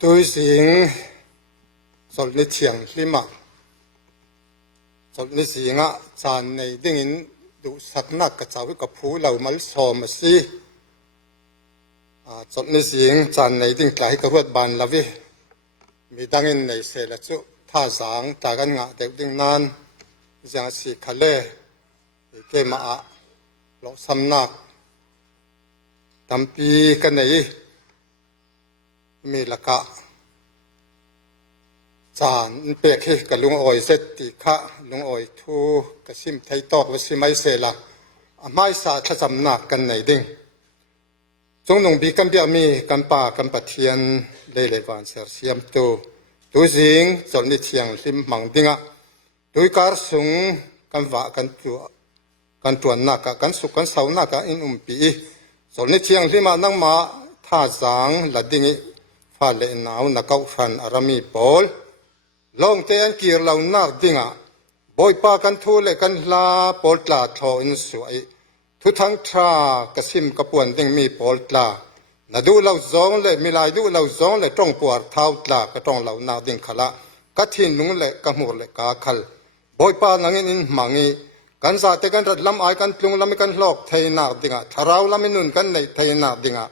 tôi xin sol ni chiang lima sol ni singa chan nei dingin du sakna ka chawi ka phu lo mal som si sol ni sing chan nei ding tlai ka huat ban lawi mi dangin nei se la chu tha sang ta kan nga deu ding nan jang si khale ke ma a lo samnak tampi ka nei mi laka chan pe khi ka lung oi set ti kha lung oi thu ka sim thai tok wa simai se la amai sa tha chamna kan nei ding chung nong bi kan bia mi kan pa kan pathian le le wan ser siam tu jing chol ni thiang lim mang dinga tui kar sung kan wa kan tuan na ka kan su kan sau na ka in pi chol ni thiang lima nang ma tha jang la dingi fa le naw na kau phan arami pol long te an kir lau nak dinga boy pa kan thu le kan la pol tla tho in suai thu thang tha ka sim ka puan ding mi pol tla na du lau zong le milai du lau zong le tong puar thau tla ka tong lau na ding khala ka thin nung le ka mur le ka khal boy pa nangin in mangi kan za te kan rat lam ai kan tlung lam kan hlok thei na dinga tharau laminun kan nei thei na dinga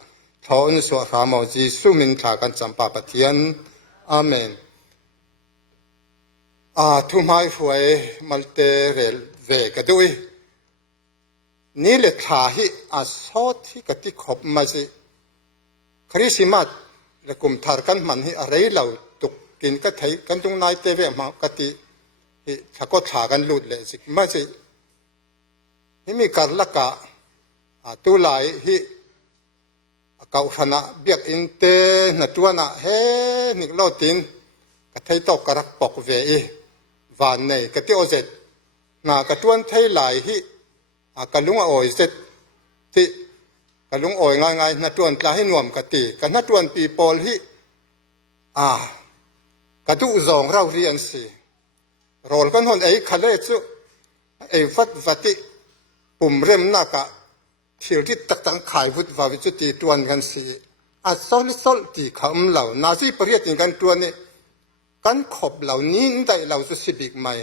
tho in so ra mo ji su min tha kan champa pathian amen thu mai huai malte rel ve ka dui ni le tha hi a sot hi ka ti khop ma si christmas le kum thar kan man hi a rei lau tuk kin ka thai kan tung nai te ve ma ka ti hi thako tha kan lut le sik ma si hi mi kar laka tu lai hi kau khana biak in te na tuana he nik lo tin ka thai tok karak pok ve i van nei ka ti ozet na ka tuan thai lai hi ka lunga oi zet ti ka lung oi ngai ngai na tuan tla hi nuam ka ti ka na tuan pi pol hi ka du zong rau ri an si rol kan hon ei khale chu ei vat vati pum rem na ka thil ti tak tang khai vut va vi chu ti tuan kan si sol ti kham lo na si pariat in kan tuan ni kan khop lo nin dai lo chu sibik mai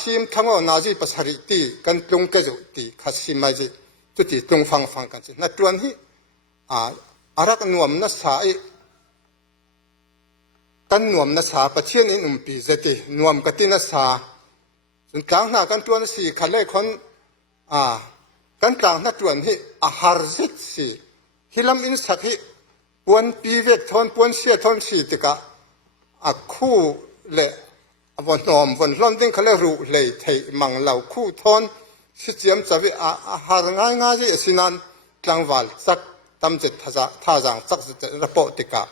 sim thango na ji pasari ti kan tlung ke ju ti khasi mai ji chu ti tung phang kan chi na tuan hi arak nuam na sa i kan nuam na sa pathian in pi zati nuam ka ti na sa sun tlang na kan tuan si khale khon kan tlang na tuan hi har zit si hilam in sakhi puan pi vek thon puan sia thon si tika khu le von nom von london khale ru le thei mang lau khu thon si chiam chawi har ngai ji sinan tlangwal chak tam je tha jang chak rapo tika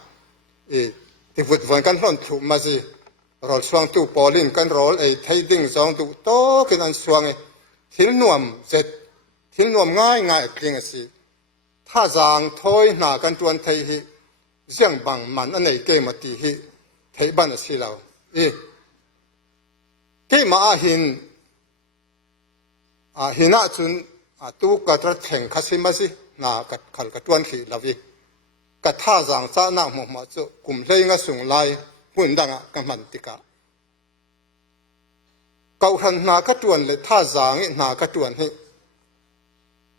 ti vut von kan hon thu ma ji rol suang tu polin kan rol ei thei ding zong tu to kin an suang e thil nuam zet thil nuam ngai kling si tha jang thoi na kan tuan thei hi jiang bang man anei ke ma ti hi thei ban si lo ke ma hin hina chun tu ka tra theng khasima si na ka khal ka tuan khi lawi ka tha jang cha na mo ma chu kum hlei nga sung lai hun danga ka man tika kau han na ka tuan le tha jang na ka tuan hi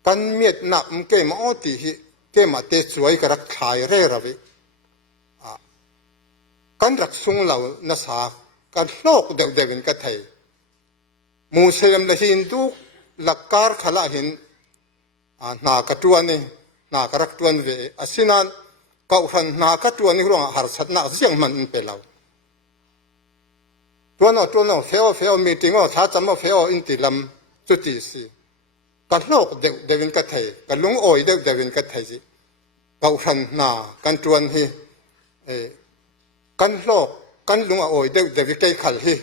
kan miet na ke ma o ti hi ke ma te chuai ka rak thai re rawi kan rak sung lo na sa kan hlok deuin ka thei mu selem la hin du lakar khala hin na ka tuan ni na ka rak tuan ve asinan kau han na ka tuan ni ronga har sat na siang man pe lo tuan no feo meeting o tha cham o feo in ti lam chu ti si kan hlok deuin ka thei ka lung oi deuin ka thei ji kau han na kan tuan hi kan hlok kan lunga oi dewi kai khal hi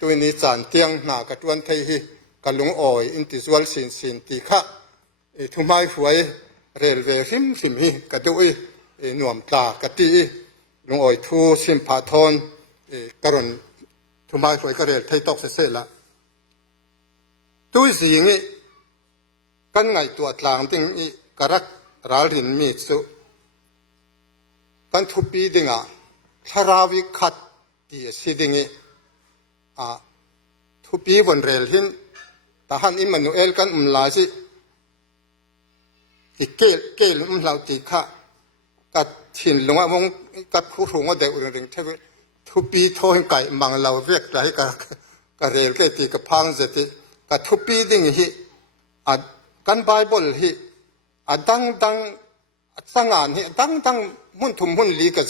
tui ni chan tiang na ka tuan thei hi ka lung oi in ti zual sin ti kha thumai huai railway him hi ka dui nuam tla ka ti lung oi thu sim pha thon karon thumai huai ka rel thei tok se la tui zingi kan ngai tua tlang ting i karak ral rin mi chu กันทุปีดิงะทาราวิคัดที่สิดิงทุปีบนเรลหินทหารอิมมานูเอลกันลาสิที่เกลเราติค่ะกัดถิ่นลงว่ามงกัดคู่หงว่าเด็กเรื่องเทวทุปีโทนไก่มังเราเรียกไรกับเรลเกติกับพังเจติกับทุปีดิ่งฮิกันไบเบิลฮิดังสังานฮิดังมุ่นทุ่มมุ่นลีกับ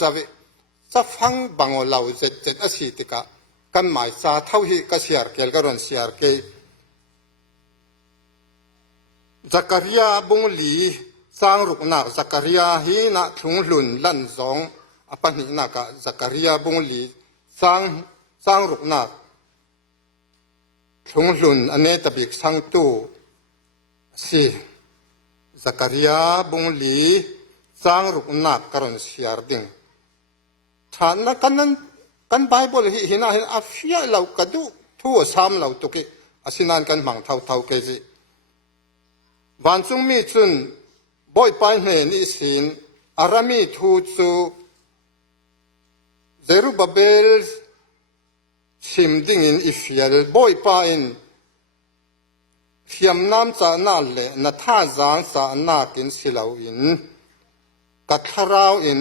จะฟังบังเราเจ็ดอสิติกะกันหมายซาเท่าฮิกับเสียร์เกลกับรอนเสียร์เกจักริยาบุงลีสร้างรุกนักจักริยาฮีนักทุงหลุนลั่นสองอปันหินักจักริยาบุงลีสร้างรุกนักทุงหลุนอันนี้ตบิกสังตูสิจักริยาบุงลีสร้างรุกนักกรณเสียร์ดิ่งฐานนั้นกันไบเบิลหินาเห็นอาฟิยาเรากระดูทั่วซ้ำเราตุกิอาศินันกันหมั่งเท่าเกจิวันซุงมีจุนบ่อยไปเห็นอิสินอารามีทูจูเซรุบาเบลชิมดิ่งอินอิฟิลบ่อยไปอินเทียมน้ำจานาเลนัทาจางจานากินสิลาวินกัทราวอิน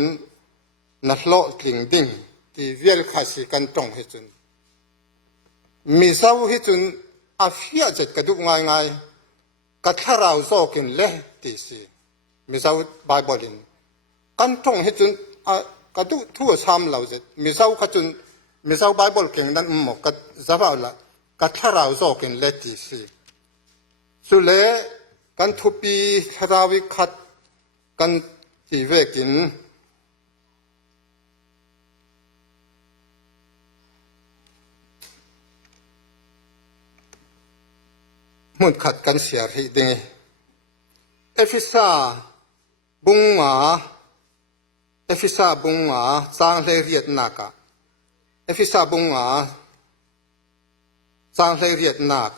นัทโลกลิ่งดิ่งที่เวลขาสิกันตรงให้จุนมิซาวให้จุนอาฟิยาจัดกระดูกง่ายกัทราวโซกินเละที่สิมิซาวไบเบิลินกันตรงให้จุนกระดูกทั่วซ้ำเราจะมิซาวขจุนมิซาวไบเบิลเก่งนั้นหมกกัจะว่าละกัทราวโซกินเละที่สิสุเลกันทุปีทราวิคัดกันที่เวกินมุดขัดกันเสียที่ดิ่งเอฟิซาบุงหาจางเลเรียดนักเอฟิซาบุงหาจางเลเรียดนัก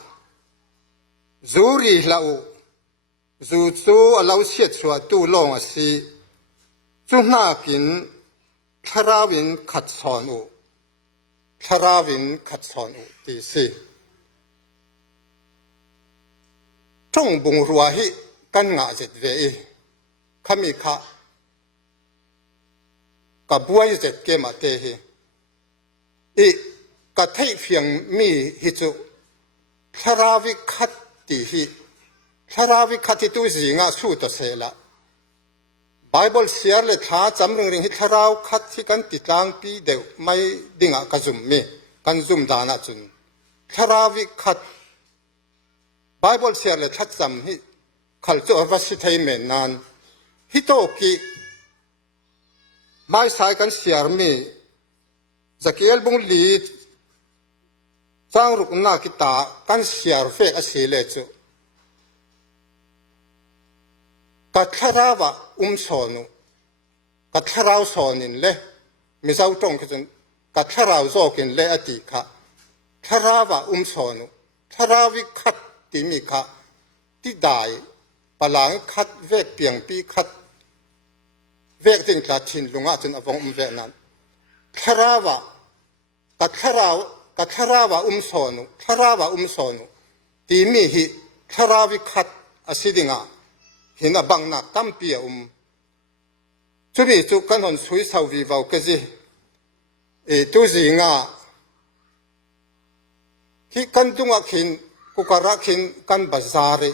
จูรีเหล่าจูเราเสียดชัวตู้ลงสิจุน่ากินทราวินขัดสอนที่สิจงบุงรัวฮิกันงาเจ็ดเวขมิขะกับบัวเจ็ดเกมาเตฮิกับไทยเพียงมีฮิจุทราวิคัดที่ฮิทราวิคัดที่ตัวสิงาสู้ตัวเสละไบเบิลเสียเลยท้าจำเรื่องฮิทราวิคัดที่กันติดลังปีเดียวไม่ดิ่งกันซุ่มมีกันซุ่มดานาจุนทราวิคัดไบเบิลเสียเลยทัดจำฮิขัลโจอวัสิทัยเมนนานฮิโตกิไม่ใช่กันเสียมีจะเกี่ยวบุงลีสร้างรุกนาคิตากันเสียเฟกสิเลจูกัทราวะสอนุกัทราวสอนินเลมิซาวตรงกันกัทราวโซกินเลอติคะทราวะสอนุทราวิคัดติมิคะที่ได้ปลางคัดเวกเปียงปีคัดเวกถึงตัดชินลุงอาจจะเอาเวกนั้นทราวะกัทราวะสอนุทราวะสอนุที่มีฮิทราวิคัดอสิดิงะหินบังนักตั้มเปียจุบีจุกันหนสุยสาววิวก็จีตุจิงะที่กันตุงะขินกุกระขินกันบาซารี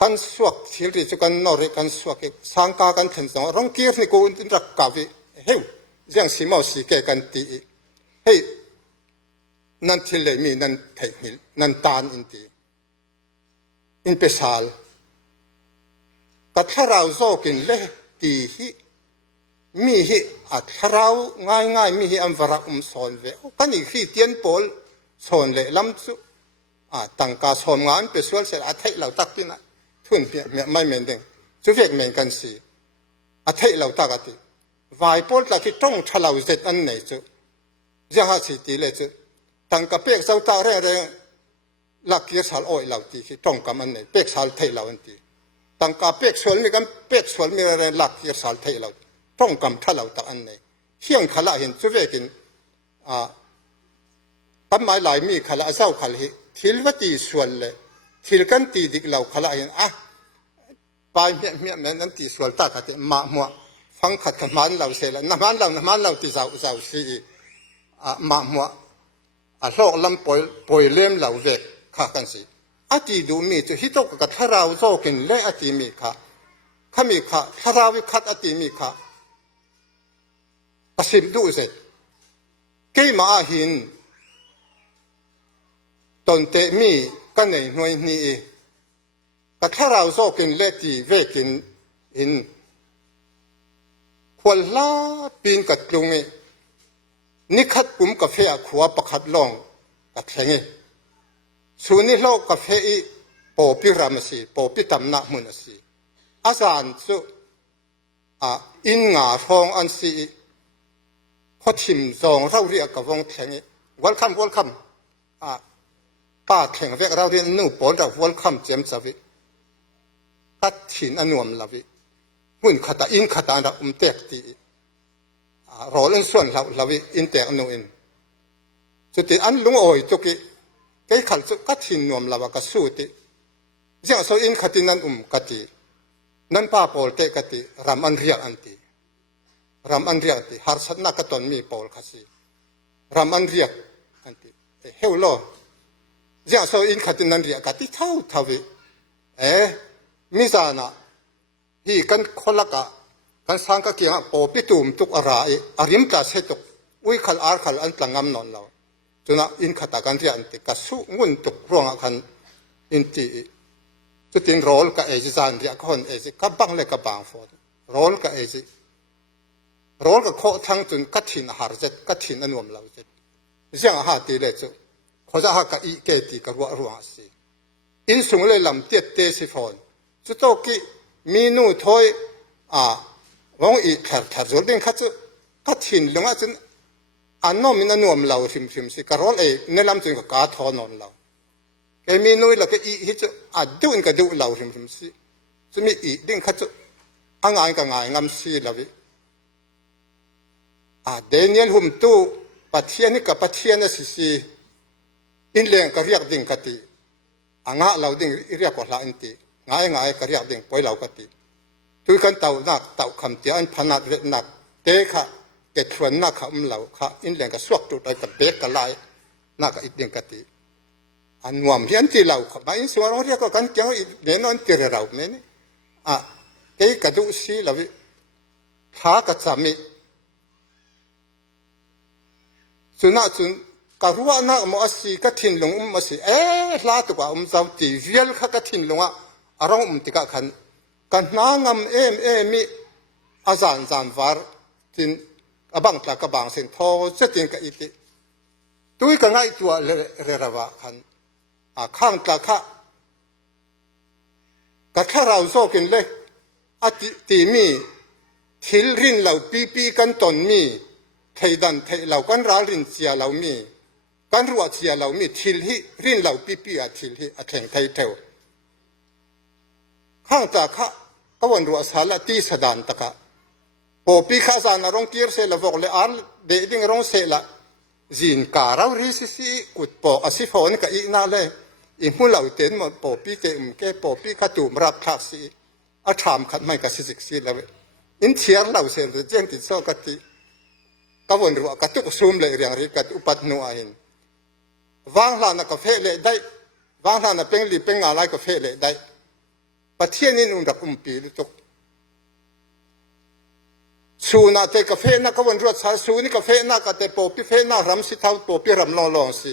กันสวกทิลริจุกันนอริกันสวกสังกากันถึงสองร้องเกียร์นี่กูอินรักกาวิเฮ้ยยังสิมาสิเกกันตีเฮ้ยนั่นที่เลยมีนั่นเทหิลนั่นตานอินตีอินเปซาลกัทราวโซกินเลตีฮิมีฮิอัทราวง่ายมีฮิอัมฟาระสอนเวกันอีกที่เตียนโพลสอนเลยลำสุตั้งกาสอนงานเป็นส่วนเสร็จอาทิตย์เราตักที่นั่นทุนเพียไม่เหมือนเดิมจุดเวกเหมือนกันสิอาทิตย์เราตักอาทิตย์วายโพลตักที่ต้องทะเลาะเสร็จอันไหนจุยังหาสิตีเลยจุตั้งกับเป็กเจ้าตาเรื่องลักเกียร์สาลอ้อยเราตีที่ต้องกับอันไหนเป็กสาลไทยเราอันตี ตั้งกาเป็กส่วนมีกันเป็กส่วนมีอะไรหลักที่สารไทยเราต้องกำท่าเราตะอันนี้เที่ยงขละเห็นสุเวกินทำไมหลายมีขละเจ้าขละทิลวัตีส่วนเลยทิลกันตีดิกเราขละเห็นไปเมียนั้นตีส่วนตากติมามัวฟังขัดขมันเราเสร็จแล้วน้ำมันเราตีเจ้าสีมามัวโลกลำปอยเลี้ยมเราเวกข้ากันสิอาตีดูมีจะฮิตกกับถ้าเราโจกินเล่อาตีมีค่ะข้ามีค่ะถ้าเราวิคัดอาตีมีค่ะกสิบดูสิเกี่ยมาหินตอนเตมีกันในหน่วยนี้แต่ถ้าเราโจกินเล่ตีเวกินอินควรลาปีนกัดลุงนี่คัดปุ่มกาแฟขวบประคัดลองกัดเงส่วนนี้โลกกาแฟปอปิรามสีปอปิตำนักมุนสีอาจารย์สุอินงาทองอันสีพอทิมจองเราเรียกกับวงแทงวันคำป้าแข่งเวกเราเรียนนู่ปนเราวันคำเจมสวิตัดถิ่นอนวมลาวิหุ่นขัดอินขัดเราเตกตีรอเล่นส่วนเราลาวิอินเตกอนวอินสุดที่อันลุงโอยจุกิไอ้ขัดกัดถิ่นนวมลาวกสู้ติเจ้าโซอินขัดนั้นกัดนั้นป้าโปลเตกัดรำอันเรียกอันตีรำอันเรียกตีฮาร์สันนักตอนมีโปลขัดสิรำอันเรียกอันตีเฮลโลเจ้าโซอินขัดนั้นเรียกกัดเท่าวิมิจานะฮีกันคนละกันสังกัดเกี่ยงปอปิตุมตุกอะไรอาริมตาเสตุกอุ้ยขัดขัดอันตรังงำนอนเราจนอินขัดกันเรียนติกัสุงุนตุกร่วงกันอินตีจุดอินโรลกับเอจิจานเรียกคนเอจิกับบังเล็กกับบังฟอดโรลกับเอจิโรลกับโคทั้งจนกัดถินหาร์เจ็ดกัดถินอนวมเราเจ็ดเสียงหาตีเลยจุเขาจะหากับอีเกตีกับรัวสิอินสุงเลยลำเตียเตสิฟอนจุดโตกี้มีนู่ถอยวงอีถัดจนเด้งขัดจุกัดถินลงมาจนอันน้อมินนวมเราฟิมสิกรอลในลำจึงกับกาทอนอนเราแกมีนุ้ยแล้วก็อีฮิจดูนก็ดูเราฟิมสิจะมีอีดิ้งขัดจุอ่างก็ง่ายงำซีเราวิเดนิเอลหุ่มตู้ปัจเจียนี่กับปัจเจียนี่สิอินเลี้ยงก็เรียกดิ้งกติงาเราดิ้งเรียกว่าละอินติง่ายก็เรียกดิ้งปล่อยเรากติตุยกันเต่านักเต่าคำเตียนพนัดเล็กนักเตะค่ะเกิดชวนนักเขาเราค่ะอินเลี้ยงก็สวกจุดไอ้กับเด็กกับลายนักอินเลี้ยงกติอันวมเพียนที่เราค่ะไม่ส่วนเราเรียกก็กันเจ้าเน้นนอนเจริญเราเนี่ยเตะกระดูกสีเราท้ากับสามีสุนัขจุนก็รู้ว่านักมันสิก็ทิ้งลงมันสิลาตัวก็เจ้าตีเวียลข้าก็ทิ้งลงอารมณ์ติกะขันกันนางมมีอาจารย์วาร์ทินบังตากบังเส้นทอเสติงกับอีติตัวก็ง่ายตัวเรื่องว่าขันข้างตาข้าก็ถ้าเราโซกินเลยตีมีทิลรินเราปีกันตนมีไทยดันไทยเรากันราลินเสียเรามีกันรัวเสียเรามีทิลฮิรินเราปีทิลฮิแข่งไทยเทวข้างตาข้าก็วันรัวสาละตีสดานตะกะพอปีข้าสานร้องเกียร์เสละบอกเลยเด็กดิ้งร้องเสละจีนการเราริสิกุดปออาศิฟอนกับอีน่าเลยอิมุเหล่าเต็นหมดปอปีเกมเกปอปีข้าตูมรับคลาสซีอาชามขัดไม่กับสิกซีแล้วอินเชียร์เราเสละเจ้งติดโซกติก็วันรัวกตุกซูมเลยเรียงริกัดอุปัตนัวเห็นวางหลานกาแฟเลยได้วางหลานเป็นลีเป็นอะไรกาแฟเลยได้ประเทศนี้นุ่งดักปีลุตุกสูน่าเตกาแฟน่ะก็วันรัวชาสูนี่กาแฟน่ะก็เตปอปีเฟน่ะรำสิเท่าปอปีรำลองสิ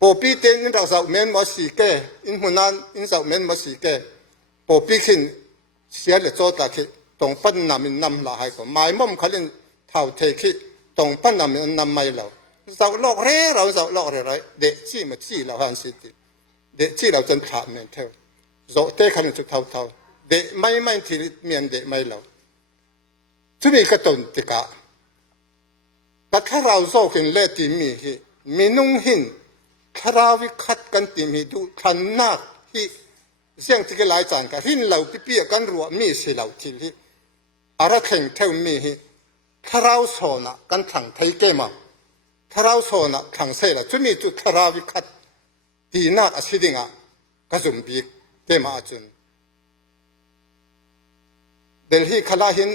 ปอปีเต็นนี่เราจะเมนมาสีแก่อินหุนันอินจะเมนมาสีแก่ปอปีขึ้นเสียเลยโจตะคิตรงปั้นนามินนำละให้ก็หมายมั่มเขาเล่นเท่าเทคิตรงปั้นนามินนำไม่เราจะลอกเร่เราจะลอกเร่เด็กชี้มาชี้เราหันสิติเด็กชี้เราจนขาดเมนเท่าโจเตะขันจุดเท่าเด็กไม่ที่เมียนเด็กไม่เราที่มีกระตุนติกะแต่ถ้าเราโจกินเล่ติมีนุ่งหินถ้าเราวิคัดกันติมีดูทันนักที่ เสียงที่หลายจานก็หินเหล่าปีเปียกันรัวมีสิเหล่าที่ลิอาระเข่งเท่ามีฮิทาราวโซนะกันถังไทยเกมาทาราวโซนะถังเสละจุมีจุทาราวิคัดตีนักอสิดิงะกระจุมบีเกมาจุนเดลฮีขลาหิน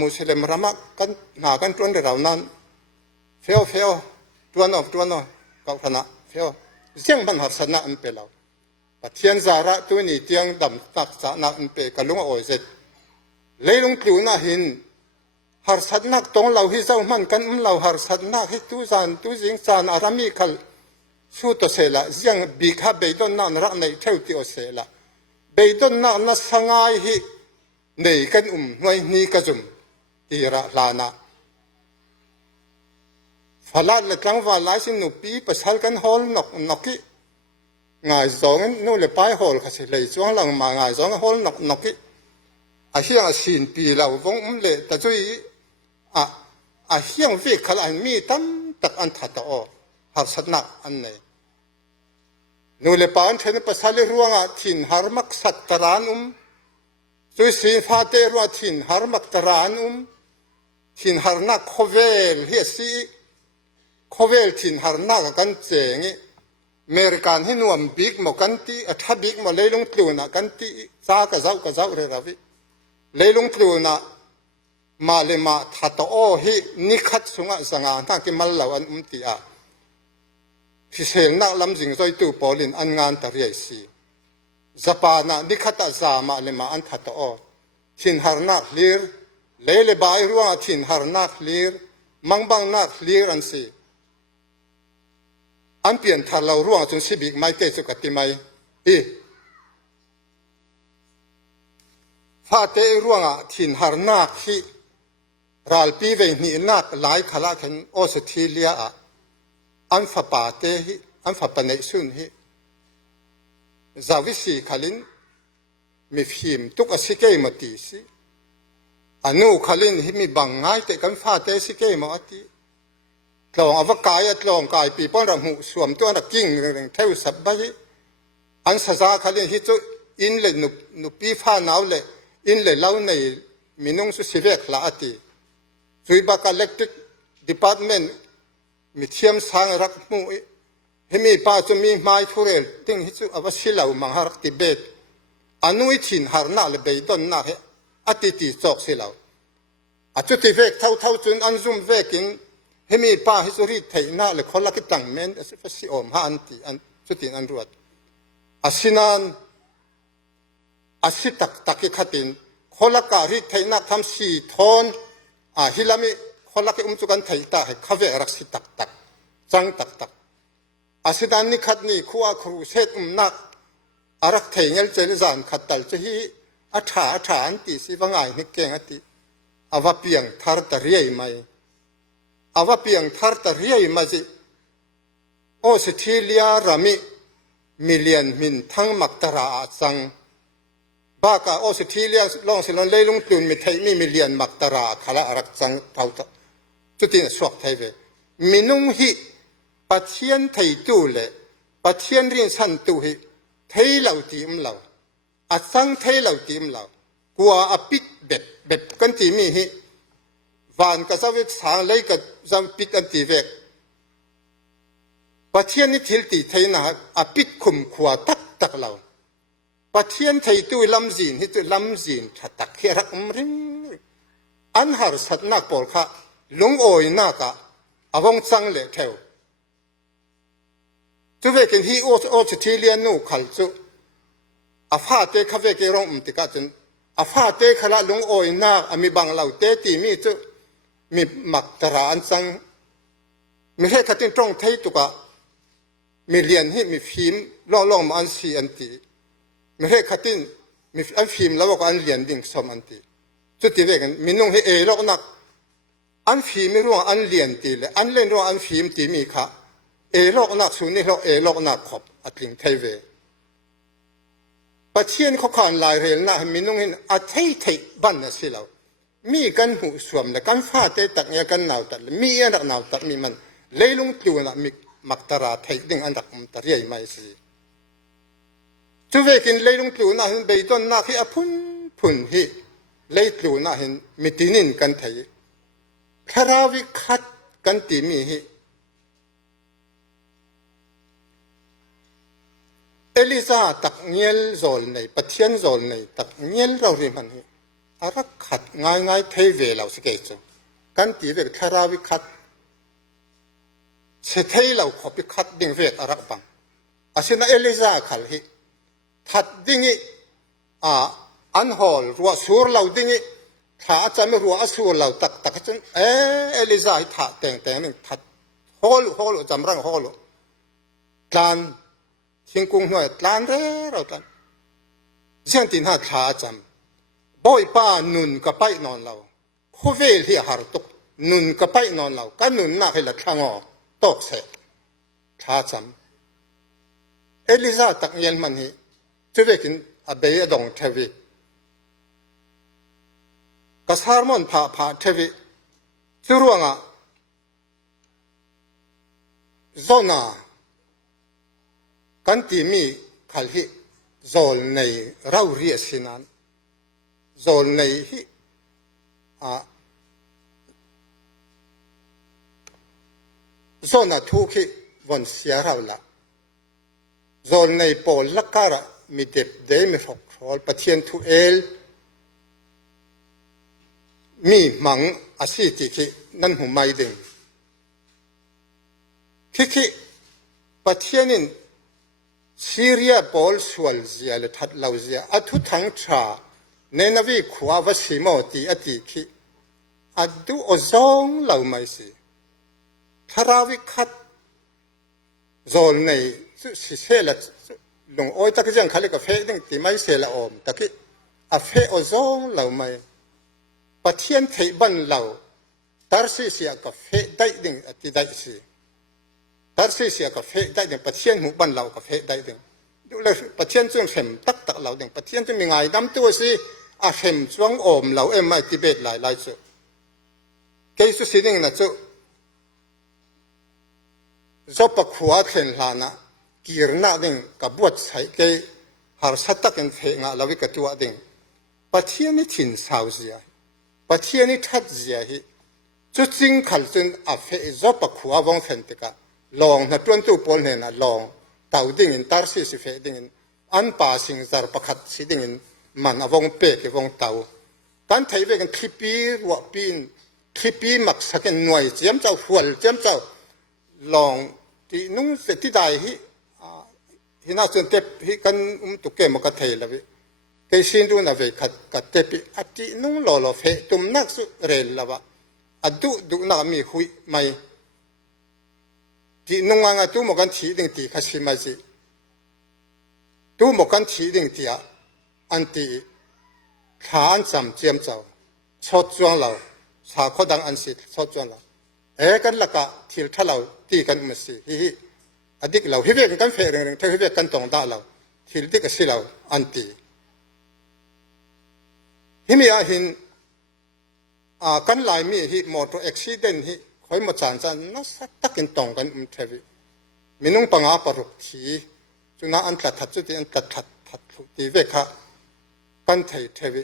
มุสลิมรามักกันหากันจวนเรานั้นเฟียวจวนออกเก่าขณะเฟียวเสียงบันหัสนะอันเป็นเราปัจเจียนสาระตัวนี้เตียงดำตักสานะอันเป็นกันลุงโอยเสร็จเลยลงกลิวน่าหินหารสัตนักตรงเราที่เจ้ามันกันเราหารสัตนักให้ตู้จิงจานอารามีคัลสู้ตัวเสละยังบีข้าเบยดอนนันรักในเท่าที่อเสละเบยดอนนันสังไงฮิในกันหน่วยนี้กระจุมตีระลานะฟาลาดเล็กลังว่าหลายสิหนุปีประชากันฮอลนกกิง่ายสองนู่นเลยไปฮอลก็สิเลยช่วงหลังมาง่ายสองฮอลนกกิอาเฮียงสินปีเราวงเละแต่จุยอาเฮียงวิขลันมีตั้มตักอันทัดต่อหาสัตนักอันไหนนู่นเลยไปอันเทนประชาเลยร่วงถิ่นหารมักสัตตรานจุยสินฟาเตรัวถิ่นหารมักตรานถิ่นหารนักโคเวลเฮียซีโคเวลถิ่นหารนักกันเจงเมริกันให้นวมบิ๊กหมกันตีถ้าบิ๊กมาเลยลงปลูนะกันตีซากระเจ้าเรื่องวิเลยลงปลูนะมาเลยมาทัดโอฮินิคัดสุงะสังอาถ้ากิมัลลาวันตีอาพิเศษนักลำจิงใจตู้ปอลินอันงานตะเรียสีญี่ปุ่นนิคัดอาซามาเลยมาอันทัดโอถิ่นหารนักลีร์เลยบายรัวถิ่นหารนักลีร์มังบังนักลีร์อันสีอันเปลี่ยนทางเราร่วงจนสิบิกไม่เกสุกติไม่ฟาเตร่วงถิ่นหารนักที่รัลปีเวนีนักหลายขลักเห็นออสเตรเลียอันฟาปาเตฮิอันฟาปเนซุนฮิจาวิสีขลินมีฟิมตุกสิเกมาตีสิอนุขลินฮิมีบังง่ายแต่กันฟาเตสิเกมาตีลองอวกายลองกายปีป้อนรำหูสวมตัวนักกิ้งเท่าสับใบอันสซาขลินฮิจุอินเลยนุปีฟ้าหนาวเลยอินเลยเล่าในมินุงสุสิเวกลาตีสุยบักเล็กติกดีพาร์ตเมนต์มีเทียมสางรักมูเฮมีป้าจะมีไม้ทุเรลติ้งฮิจุอวสิลาวมังหารักติเบตอนุอิชินหารนาเลเบยดอนนาเฮอติติจอกสิลาวอจุติเวกเท่าจุนอันซุมเวกินเฮมีป้าฮิจุรีไทยนาเลคนละกิตังเมนอสิฟสิอมฮาอันติอันจุติอันรวดอาศินันอาศิตักขัดินคนละการิไทยนาทำสีทอนฮิลามิคนละกิจุกันไทยตาให้ข้าเวรักสิตักจังตักอาศินันนิขัดนี่ขัวครูเซตนักอารักไทยเงลเจริญานขัดตัลจะฮีอัฐาอันติสิวังไงนิเกงอัติอาวเปียงทาร์ตเรียไหมอาวเปียงทาร์ตเรียไหมจิออสเตรเลียรามิมิเลียนมินทั้งมักตราจังบ้ากาออสเตรเลียลองสิลอนเลยลงตุนมีไทยมีมิเลียนมักตราขละรักจังเท่าจุดที่สวกไทยเวมินุงฮิปัจเจียนไทยตู้เล่ปัจเจียนเรียนสันตู้ฮิไทยเหล่าทีมเหล่าอาสังไทยเหล่าทีมเหล่ากัวอปิดเบ็ดกันที่มีฮิวานก็จะเวกสางเลยก็จะปิดอันที่เวกปัจเจียนนี่ทิลตีไทยนะอปิดคุมขวาตักเหล่าปัจเจียนไทยตู้ลำจีนฮิตู้ลำจีนถัดตักเฮรักริงอันหารสัตนักปอลค่ะลงโอยนักะอาวงจังเล่เทวจุเวกินฮีโอสเตรเลียนูขัลจุอาฟาเตคาเวกิรองติกาจนอาฟาเตขละลงโอยนักอามีบางเหล่าเตตีมีจุมีมักตราอันจังมีให้ขัดตินตรงไทยตุกะมีเรียนให้มีฟิล์มลองมาอันสีอันตีมีให้ขัดตินมีอันฟิล์มแล้วก็อันเรียนดิ่งสมอันตีจุดที่เวกันมีนุ่งให้โลกนักอันฟิล์มไม่รู้อันเรียนตีเลยอันเล่นรู้อันฟิล์มตีมีค่ะโลกนักสุนี่โลกนักขบอัดลิงไทยเวปัจเจียนเขาขานลายเรียนนะมีนุ่งเห็นอาไทยบ้านนะสิเรามีกันหูสวมและกันฟาเตตักเนี่ยกันหนาวตัดมีอันดักหนาวตัดมีมันเลยลงตัวนะมีมักตราไทยดึงอันดักมันตะเรียไม่สิ chu ve kin leilung tlu na hin beidon na khi aphun phun hi leitlu na hin mitinin kan thai kharawi khat kan ti mi hi Eliza tak ngel zol nei pathian zol nei tak ngel ro ri man hi arak khat ngai ngai thei ve lau se ke chu kan ti ve kharawi khat se thei lau khopi khat ding ve arak bang asina Eliza khal hi that dingi an hol ruwa sur lau dingi tha chame ruwa asur lau tak tak chen Eliza hi tha teng teng ning that hol jamrang hol tlan thingkung hnuai tlan re ro tlan sian tin ha tha cham boy pa nun ka pai non lau khovel hi har tuk nun ka pai non lau ka nun na he la thango tok se tha cham Eliza tak yel man hi chuvekin abe dong thewi kasarmon pha thewi churuanga zona kan ti mi khal hi zol nei rau ri sinan zol nei hi zona thu khi von sia rau la zol nei pol lakara mi dep de mi phok khol pathian thu el mi mang asi ti khi nan hu mai ding khi pathianin Syria pol swal zia le that lau zia athu thang tha nenavi khuwa wasimo ti ati khi adu ozong lau mai si tharawi khat zol nei si se la long oi tak jang khale ka fe ding ti mai se la om taki a fe ozong lau mai pathian thei ban lau tarsi sia ka fe dai ding ati dai si tarsi sia ka fe dai ding pathian hu ban lau ka fe dai ding du la pathian chung sem tak tak lau ding pathian chung mi ngai dam tu si a sem chuang om lau em mai ti bet lai lai chu ke su sining na chu zopa khuwa thlen hlana kirna ding ka buat sai ke har satak en the nga lawi ka tuwa ding pathian ni thin sau zia pathian ni that zia hi chu ching khal chun a fe zopa khuwa wong thlen te ka long na tuan tu pol ne na long tau ding in tar si fe ding in an pa sing zar pakhat si ding in man awong pe ke wong tau kan thei ve kan khipi wa pin khipi mak saken noi chiam chau hual chiam chau long ti nung se ti dai hi hina chun te hi kan tu ke ma ka thei la ve ke sin du na ve khat ka te pi ati nung lo lo fe tum nak su rel la ba adu du na mi hui mai ti nung nga tu mo kan thi ding ti kha si ma ji tu mo kan thi ding ti a an ti khan cham chiam chau chot chuang lo sa khodang an si chot chuang lo kan laka thil thalau ti kan ma si hi adik lau hi ve kan fe reng reng the hi ve kan tong da lau thil dik a si lau an ti hi mi a hin kan lai mi hi motor accident hi khoi mo chan chan na sa takin tong kan thewi minung panga paruk thi chuna an tla that chu ti an tla that thu ti ve kha kan thei thewi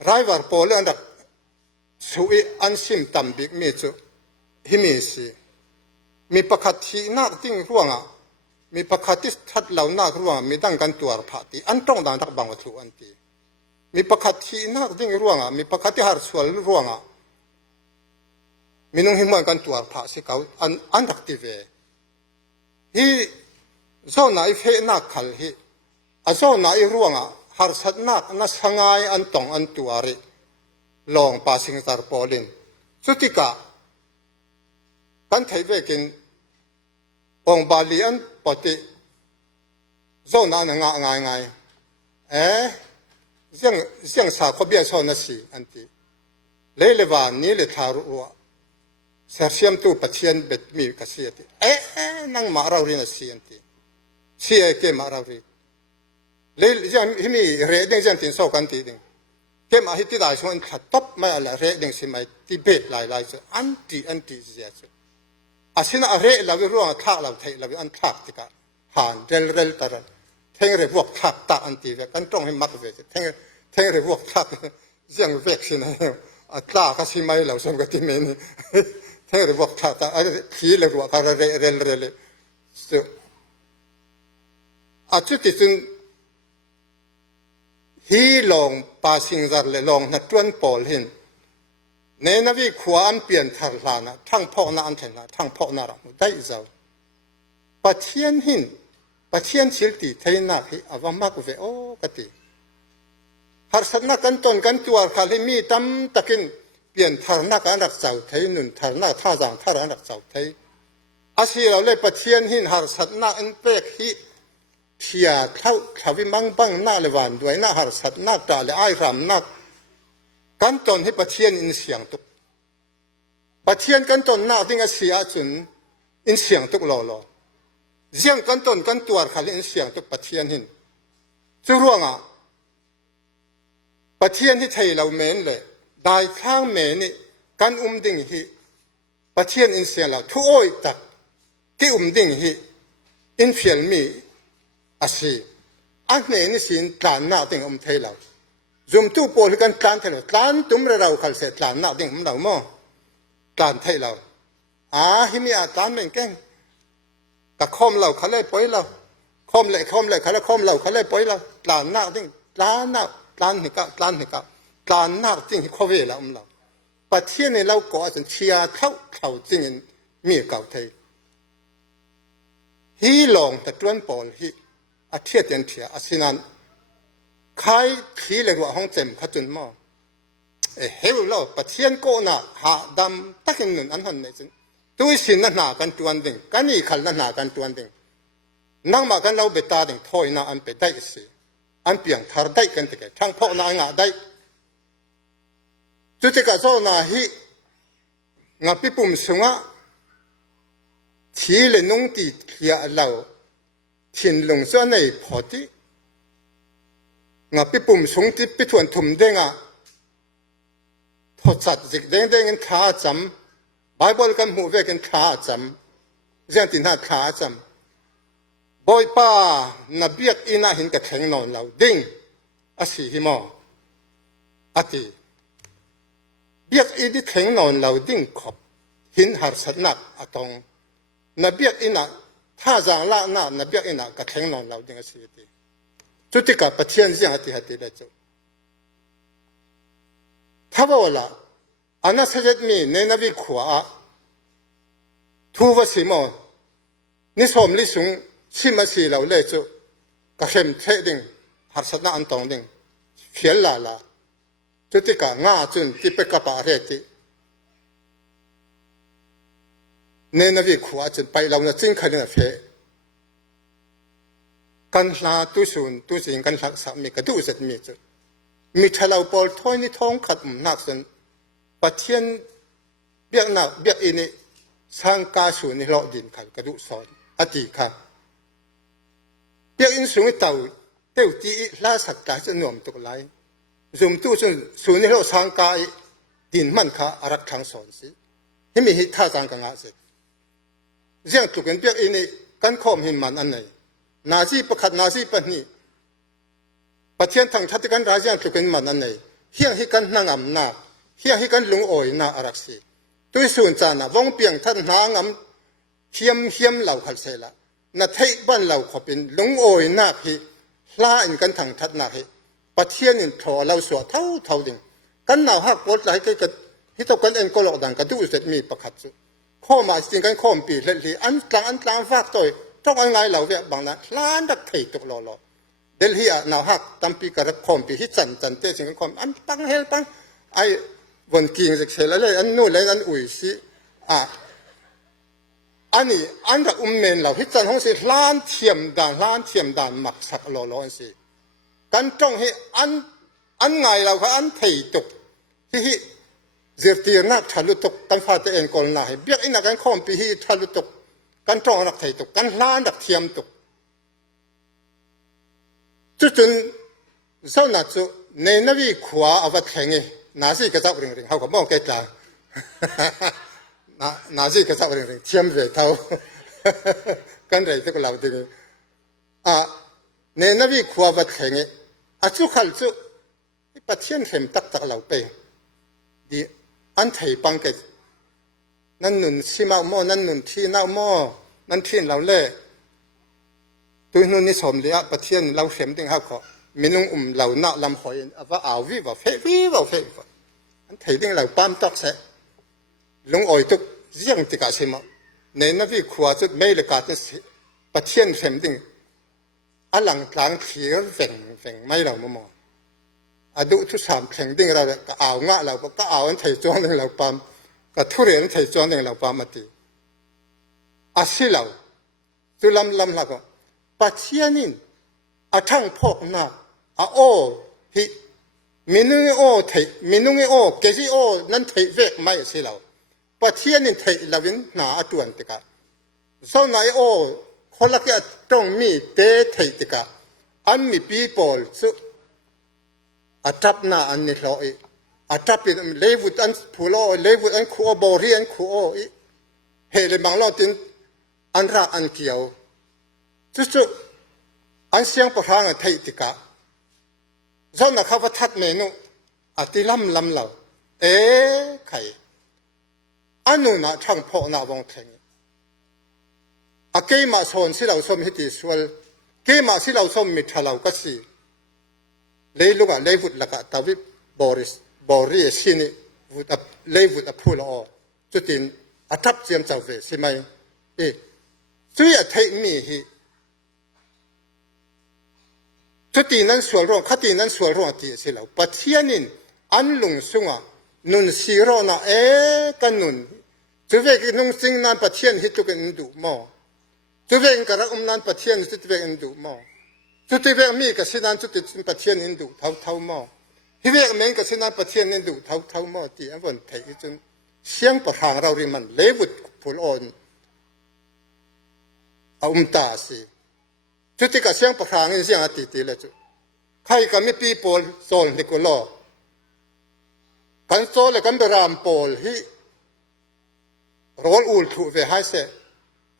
driver pol an dak sui an sim tam bik mi chu hi mi si mi pakhat thi na ting ruanga mi pakhat that lau na ruanga mi dang kan tuar pha ti an tong dang dak bang thu an ti mi pakhat thi na ding ruanga mi pakhat har sual ruanga minung himwan kan tuar pha si kau an dak ti ve hi zo na I fe na khal hi a zo na I ruanga har sat na sangai an tong an tuari long pa sing tar polin sutika kan thei ve kin ong balian poti zo na nga ngai siang sa ko bia so na si anti lelewa ni le tharu wa sarsiam tu pathian bet mi ka si ati nang ma raw ri na si anti si ke ma raw ri le jam himi re ding jam tin so kan ti ding ke ma hi ti dai so an that top ma la re ding si mai ti bet lai so anti zia so asina a re la wi ruang thak la thei la wi an thak ti ka han rel tar งเรพวกทักตาอันตีกันต้องให้มักเวเทงเรพวกทักยังเวกสินะอัตราก็สิไม่เหล่าสมกติเมนี่เทงเรพวกทักตาอะไรทีเลยว่าการเรอาจุดที่สุดฮีลองปาสิงจัดเลยลองนัดจวนปอลหินในนาวิขวานเปลี่ยนทารลานะทั้งพ่อนาอันเถนะทั้งพ่อนาเราได้เจ้าปัจเจียนหินปัจเจียนสิลติเทนักฮิอาวามากเวโอกติหารสัตนักกันตนกันตัวขาลิมีตั้มตะกินเปลี่ยนทารนักอันรักเจ้าเทนุนทารนักท่าจางท่ารักเจ้าเทอาชีเราเลยปัจเจียนหินหารสัตนักอันเปกฮิเทียเขาวิมังบังหน้าเลวันด้วยหน้าหารสัตนักตาเลไอรำนักกันตนให้ปัจเจียนอินเสียงตุกปัจเจียนกันตนหน้าดิ้งเสียจุนอินเสียงตุกหล่อเสียงกันตนกันตัวขาลิอินเสียงตุกปัจเจียนหินจู่ร่วงปัจเจียนที่ไทยเราเมนเลยได้ข้างเมนี่กันดิ้งฮิปัจเจียนอินเสียงเราทุกโอยตักที่ดิ้งฮิอินเฟียลมีอาชีอันนี้นี่สินตานหน้าดิ้งไทยเราจุ่มตู้โพลิกันตานเท่าตานตุ้มเราขัดเสตานหน้าดิ้งเราโม่ตานไทยเราฮิมีตานเหมือนกันแต่คอมเราเขาเลยปล่อยเราคอมเลยเขาเลยคอมเราเขาเลยปล่อยเราตานหน้าดิ้งตานหน้าตานหิกะตานหน้าดิ้งเขาเวลาเราประเทศในเราก่อจนเชียเท่าจริงมีเก่าไทยฮีลองแต่จวนปอลฮีอาเทียเตียนเทียอาศินันใครขี่เลยว่าห้องเต็มขจุนหม้อเฮลเราประเทศก็น่ะหาดำตักเงินอันนั้นเนี่ยจริงตัวสินนั่นหนากันจวนดิ่งกันนี่ขันนั่นหนากันจวนดิ่งนั่งมากันเราเบตาดิ่งถอยน่ะอันเป็นได้สิอันเปลี่ยนทาร์ได้กันแต่แกทั้งพ่อน่ะงาได้จุดที่กระโจน่ะฮีงาปิปุ่มสุงะขี่เลยนุ่งตีเขียเราถิ่นลงส่วนในพอดีงาปิปุ่มสุงที่ปิถวนถุ่มเด้งทอดสัตว์จิกเด้งกันขาจำไบเบิลกันหูเวกันขาจำเรื่องที่น่าขาจำบ่อยป้านับเบียกอีน่าเห็นกับแข็งนอนเราดิ้งอาศัยหิมะอาทิเบียกอีที่แข็งนอนเราดิ้งขบหินหาสัตว์นักอาตองนับเบียกอีน่าถ้าจางละน่ะนับเบียกอีน่ากับแข็งนอนเราดิ้งอาศัยทีจุดที่กับประเทศยังหัดเลยจ้ะถ้าว่าละอันนั้นเสด็จมีในนบีขวาทูวสิมอนิสมลิสุงชิมาสีเราเลยจ้ะกระเข้มเทดิ่งหาสัตว์อันตองดิ่งเขียนละจุดที่กับง่าจุนที่เป็นกระป๋าเรติในนบีขวาจนไปเราเนี่ยจึงขนาดเฟกันลาตุสุนตุสิงกันลักษะมีกระดูเสร็จมีจุดมีทะเลาปอลท้อยนี่ท้องขัดนักสันปัจเจียนเบียกหนักเบียกอินี่สร้างกาสูนี่เราดินขัดกระดูสอนอดีค่ะเบียกอินสูงเต่าเต่าจีลาสักกาจะหน่วมตุกไลซุมตู้สูนี่เราสร้างกาดินมันค่ะอารักทางสอนสิให้มีหิท่าการกังอาเสร็จเรื่องตุกันเบียกอินี่กันข้อมหินมันอันไหนนาซีประคัดนาซีปนี่ประเทศทางชาติกันราชยังตุกันมันอันไหนเฮียงให้กันนั่งอำนาจเฮียงให้กันลุงอ่อยนาอารักษีตัวส่วนจานะวงเปียงท่านนางำเฮียมเหล่าขัดเสละนาไทยบ้านเหล่าขบินลุงอ่อยนาพี่ลาอินกันทางทัดนาพี่ประเทศอินทอเราสวดเท่าดิ่งกันหนาวหักปวดไหลกันที่ตกกันเองก็หลอกดังกันดูเสร็จมีประคัดสุข้อมาจริงกันข้อมปีเละอันกลางฝากตัวต้องเอาไงเราเนี่ยบางนะล้านดักไทยตกหล่อเดลฮีอ่ะหนาวหักตั้มปีกระคอมปีที่จันเตสิงกันคอมอันปังเฮลปังไอ้วันกิงจะเฉลเลยอันนู้นเลยอันอุ่ยสิอันนี้อันจากเมนเราที่จันห้องสิล้านเทียมด่านหมักสักหล่อสิกันจ้องให้อันไงเราค่ะอันไทยตกที่เจียตีนักทะลุตกกันฟาดเองก่อนหน้าให้เบียกอินักกันคอมปีที่ทะลุตกกันจ้องนักไทยตกกันล้านดักเทียมตกจุดเจ้าหน้าจุในนวีขวาอวัตแข่งนาซีกระจับเริงเขาก็มองแก่กลางนาซีกระจับเริงเทียมเวทเท่ากันไรที่เราดึง เนนวิขวาวัดแข่งอาจุขัลจุปัจเจียนเข็มตักเหล่าไปดีอันไทยปังเกตนั่นหนุนชิมาโมนั่นหนุนที่น่าโมนั่นที่เราเล่ตัวนู้นนี่สมเลยปัจเจียนเราเข็มดึงหักขอมีนุ่งเหล่าหน้าลำหอยว่าเอาวิว่าเฟอันไทยดึงเหล่าปั๊มตักเสลงอ่อยตุกเยี่ยงติกาชิมาในนวิขวาจุดไม่เลยกาดปัจเจียนเข็มดึงอันหลังกลางเขียวแฝงไม่เราโมอดุทุสามแข่งดิ่งเราก็เอางะเราก็เอาอันไทยจ้วงหนึ่งเราปั๊มก็ทุเรียนไทยจ้วงหนึ่งเราปั๊มมาตีอาศิเราจุลำละก็ปัจเจียนินอาทั้งพอกหน้าอาโอฮิมินุงโอไทยมินุงโอเกจิโอนั่นไทยเวกไม่สิเราปัจเจียนินไทยเราวินหนาตัวนติกาโซนายโอคนละก็ต้องมีเตะไทยติกาอันมีปีโป้สุอาทับหน้าอันนี้เราอาทับเป็นเลวุดอันผู้ล่อเลวุดอันขัวบอรีอันขัวเฮเลบางล่อตินอันรักอันเกี่ยวจุดอันเสียงประหางไทยติกาเจ้าหน้าข้าพทัดเมนูอติลำเราใครอันนู้นนะช่างพ่อหน้าวงแทงอาเกมาสอนสิเราสมหิติสวลเกมาสิเราสมมิทเราก็สิเลยลูกเลยวุดละกะตาวิบอรีสินี่วุดเลยวุดพูดอ๋อจุดนี้อาทับเจียมเจ้าเวสิไหมสุยไทยมีฮีจุดนี้นั้นส่วนรวมคดีนั้นส่วนรวมที่สิเราปัจเจียนินอันลุงสุงะนุนสีโรนะกันนุนจุดเวกนุงสิงนั้นปัจเจียนฮิตุกันดูมอจุดเวกกระนั้นปัจเจียนจุดเวกดูมอจุดที่เวกมีกับสินันจุดที่ปัจเจียนอินดูเท่ามอที่เวกเมงกับสินันปัจเจียนอินดูเท่ามอที่อันวันไทยจนเสียงประหางเราเรียมันเลวุดผลอ่อนเอาตาสิจุดที่กับเสียงประหางนี่เสียงอติติเลยจุดใครก็ไม่ปีโปลโซนที่กุลอกันโซเลยกันเบรามโปลที่โรลอูลถูเวหายเส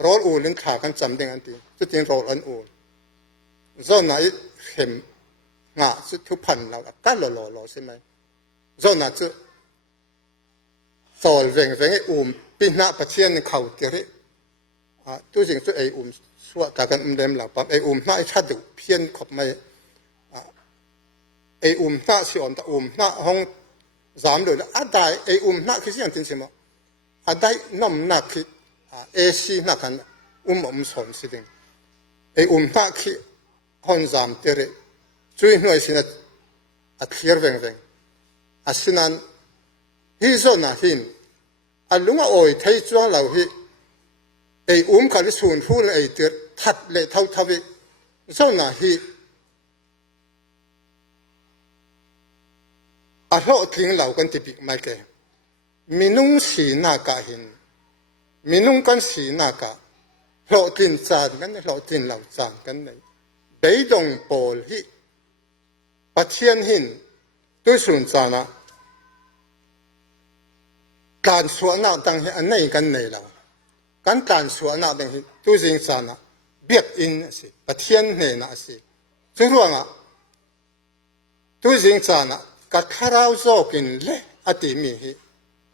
โรลอูลลิ้นขากันจำเด้งอันตีจุดจริงโรลอันอูลโซนไหนเข็มงาสุดทุพันเราตั้งหล่อใช่ไหมโซนนั้นจุดสอลเวงปีหน้าประเทศในเขาเกลีตัวจริงจุดสวดการกันเดิมเราปั๊บหน้าชัดดูเพี้ยนขบไม่หน้าสิอ่อนแต่หน้าห้องสามเลยได้หน้าคือสิ่งจริงใช่ไหมได้น้ำหนักคือซีหน้ากันสอนสิเด้งหน้าคือห้องสามเตะช่วยหน่อยสินะเทียร์เวงสินั้นฮิโซน่ะหินลุงอ่อยไทยจ้วงเราฮิขันสูนพูดเตะทัดเลยเท่าวิโซน่ะฮิโลทิ้งเรากันติบิไม่แก่มินุงสีนากาหินมินุงกันสีนากาโลทิ้งจานกันโลทิ้งเราจานกันเลยเบยดงโปลฮิปัจเจียนหินตัวสุนจานะการสวนนาดังอันไหนกันไหนเราการสวนนาดังตัวจริงจานะเบียดอินสิปัจเจียนเนี่ยนะสิซึ่งว่าตัวจริงจานะกัดคาราโซกินเละอติมีฮิ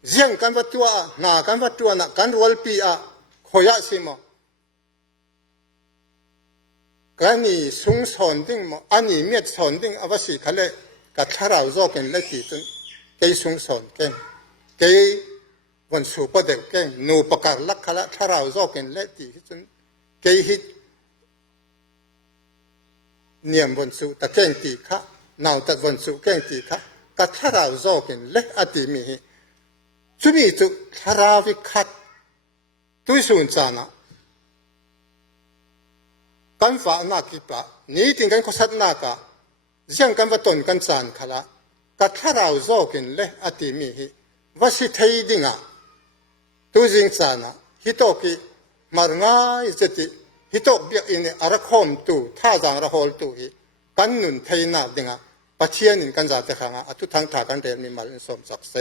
เสียงกันวัตถุนากันวัตถุนะกันรัลปีขอยาสิมกันนี่สุงสอนดิ้งอันนี้เมียสอนดิ้งอวสิเขาเลยกัดคาราโซกินเละตีจนเกยสุงสอนเก่งเกยวันสุปเดกเก่งนูปการลักขละคาราโซกินเละตีจนเกยฮิตเนียมวันสุตะเก่งตีค่ะนาวตัดวันสุเก่งตีค่ะกัดทาราโซกินเล็กอติมีจุนี่จุทาราวิคัดตุยสุนจานะกันฟ้านาคิปะนี่ถึงกันขสัตนากะเสียงกันว่าตนกันจานขละกัดทาราโซกินเล็กอติมีว่าสิเทยดิ่งตุยสิงจานะฮิโตกิมาร์ง่ายจติฮิโตเบียอินอารักโฮมตูท่าจางระโฮลตูกันนุนเทยนาดิ่งปัจเจียนินกันจะแต่ขังทุกทางทางกันเดินมีมาลสมศักดิ์เส